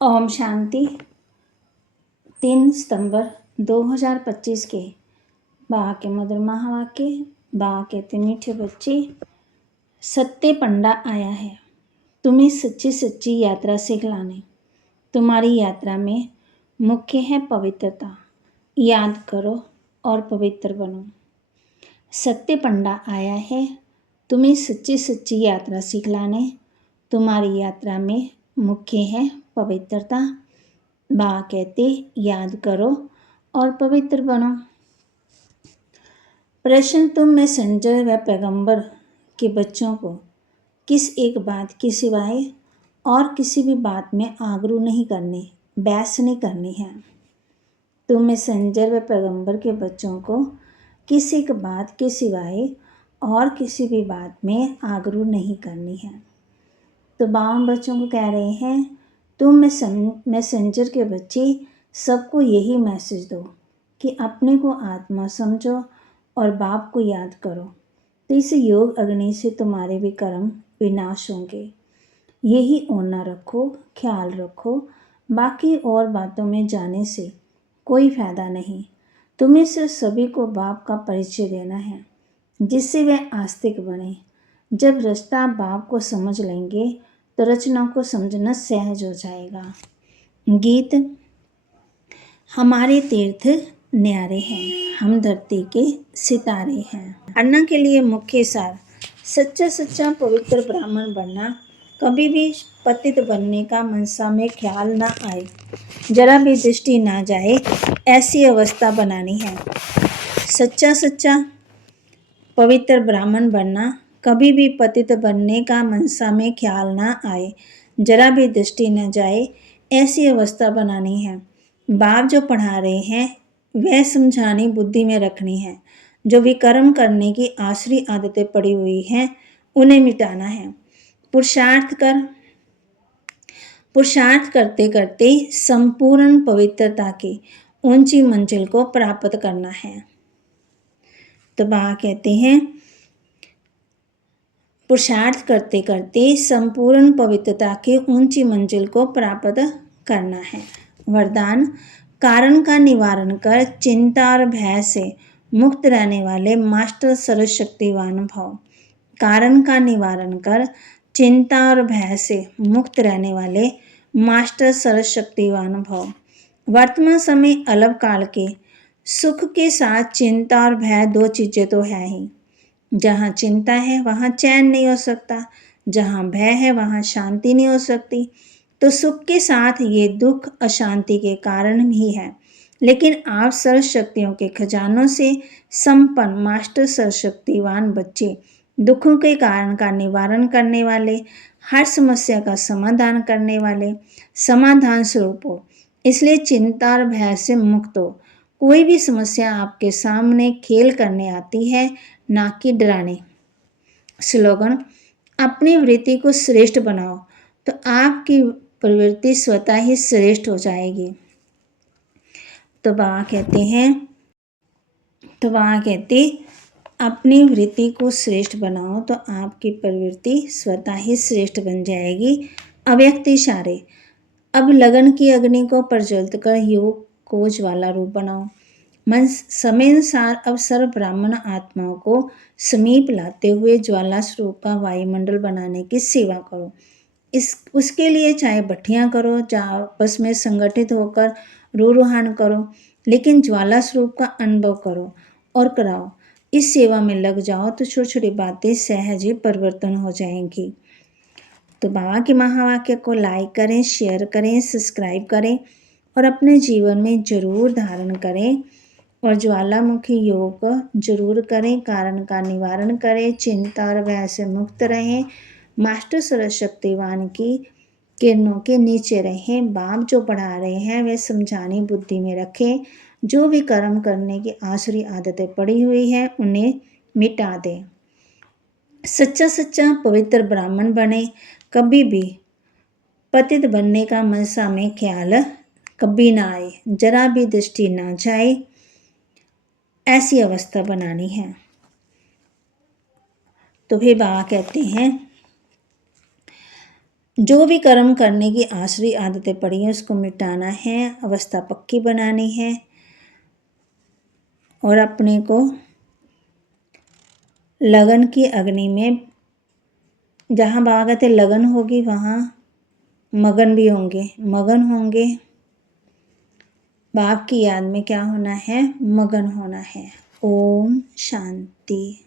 ओम शांति। 3 सितंबर 2025 के बा के मधुर महावाक्य। बा कहते मीठे बच्चे, सत्य पंडा आया है तुम्हें सच्ची सच्ची यात्रा सिखलाने। तुम्हारी यात्रा में मुख्य है पवित्रता। याद करो और पवित्र बनो। सत्य पंडा आया है तुम्हें सच्ची सच्ची यात्रा सिखलाने। तुम्हारी यात्रा में मुख्य है पवित्रता। बा कहते याद करो और पवित्र बनो। प्रश्न, तुम मैसेंजर व पैगंबर के बच्चों को किस एक बात के सिवाय और किसी भी बात में आग्रह नहीं करने, बहस नहीं करनी है। तुम मैसेंजर व पैगंबर के बच्चों को किसी एक बात के सिवाय और किसी भी बात में आग्रह नहीं करनी है। तो बाम बच्चों को कह रहे हैं, तुम मैसेंजर के बच्चे सबको यही मैसेज दो कि अपने को आत्मा समझो और बाप को याद करो, तो इस योग अग्नि से तुम्हारे भी कर्म विनाश होंगे। यही ओना रखो, ख्याल रखो। बाकी और बातों में जाने से कोई फायदा नहीं। तुम्हें सिर्फ सभी को बाप का परिचय देना है, जिससे वे आस्तिक बने। जब रास्ता बाप को समझ लेंगे तो रचना को समझना सहज हो जाएगा। गीत। हमारे तीर्थ न्यारे हैं, हम धरती के सितारे हैं। अन्ना के लिए मुख्य सार, सच्चा सच्चा पवित्र ब्राह्मण बनना। कभी भी पतित बनने का मनसा में ख्याल ना आए, जरा भी दृष्टि ना जाए, ऐसी अवस्था बनानी है। सच्चा सच्चा पवित्र ब्राह्मण बनना। कभी भी पतित बनने का मनसा में ख्याल ना आए, जरा भी दृष्टि न जाए, ऐसी अवस्था बनानी है। बाप जो पढ़ा रहे हैं वह समझानी बुद्धि में रखनी है। जो विकर्म करने की आसरी आदतें पड़ी हुई हैं उन्हें मिटाना है। पुरुषार्थ करते करते संपूर्ण पवित्रता की ऊंची मंजिल को प्राप्त करना है। तो बा कहते हैं, पुरुषार्थ करते करते संपूर्ण पवित्रता की ऊंची मंजिल को प्राप्त करना है। वरदान, कारण का निवारण कर चिंता और भय से मुक्त रहने वाले मास्टर सर्वशक्तिवान भव। कारण का निवारण कर चिंता और भय से मुक्त रहने वाले मास्टर सर्वशक्तिवान भव। वर्तमान समय अलग काल के सुख के साथ चिंता और भय दो चीजें तो है ही। जहाँ चिंता है वहाँ चैन नहीं हो सकता, जहाँ भय है वहाँ शांति नहीं हो सकती। तो सुख के साथ ये दुख अशांति के कारण भी है। लेकिन आप सर्वशक्तियों के खजानों से संपन्न मास्टर सर्वशक्तिवान बच्चे, दुखों के कारण का निवारण करने वाले, हर समस्या का समाधान करने वाले, समाधान स्वरूप हो। इसलिए चिंता और भय से मुक्त हो। कोई भी समस्या आपके सामने खेल करने आती है, ना कि डराने। स्लोगन, अपनी वृत्ति को श्रेष्ठ बनाओ तो आपकी प्रवृत्ति स्वतः ही श्रेष्ठ हो जाएगी। तो वहाँ कहते अपनी वृत्ति को श्रेष्ठ बनाओ तो आपकी प्रवृत्ति स्वतः ही श्रेष्ठ बन जाएगी। अव्यक्त इशारे, अब लगन की अग्नि को प्रज्वलित कर योग को ज्वाला रूप बनाओ। मन समय अनुसार अब सर्व ब्राह्मण आत्माओं को समीप लाते हुए ज्वाला स्वरूप का वायुमंडल बनाने की सेवा करो। उसके लिए चाहे भट्टियाँ करो, चाहे आपस में संगठित होकर रूहान करो, लेकिन ज्वाला स्वरूप का अनुभव करो और कराओ। इस सेवा में लग जाओ तो छोटी छोटी बातें सहज ही परिवर्तन हो जाएंगी। तो बाबा के महावाक्य को लाइक करें, शेयर करें, सब्सक्राइब करें और अपने जीवन में जरूर धारण करें और ज्वालामुखी योग जरूर करें। कारण का निवारण करें, चिंता और भय से मुक्त रहें, मास्टर सर्वशक्तिवान की किरणों के नीचे रहें। बाप जो पढ़ा रहे हैं वे समझानी बुद्धि में रखें। जो भी कर्म करने की आसुरी आदतें पड़ी हुई हैं उन्हें मिटा दें। सच्चा सच्चा पवित्र ब्राह्मण बने। कभी भी पतित बनने का मनसा में ख्याल कभी ना आए, जरा भी दृष्टि ना जाए, ऐसी अवस्था बनानी है। तो फिर बाबा कहते हैं, जो भी कर्म करने की आसुरी आदतें पड़ी हैं उसको मिटाना है, अवस्था पक्की बनानी है और अपने को लगन की अग्नि में, जहाँ बाबा कहते लगन होगी वहाँ मगन भी होंगे, मगन होंगे। बाप की याद में क्या होना है? मगन होना है। ओम शांति।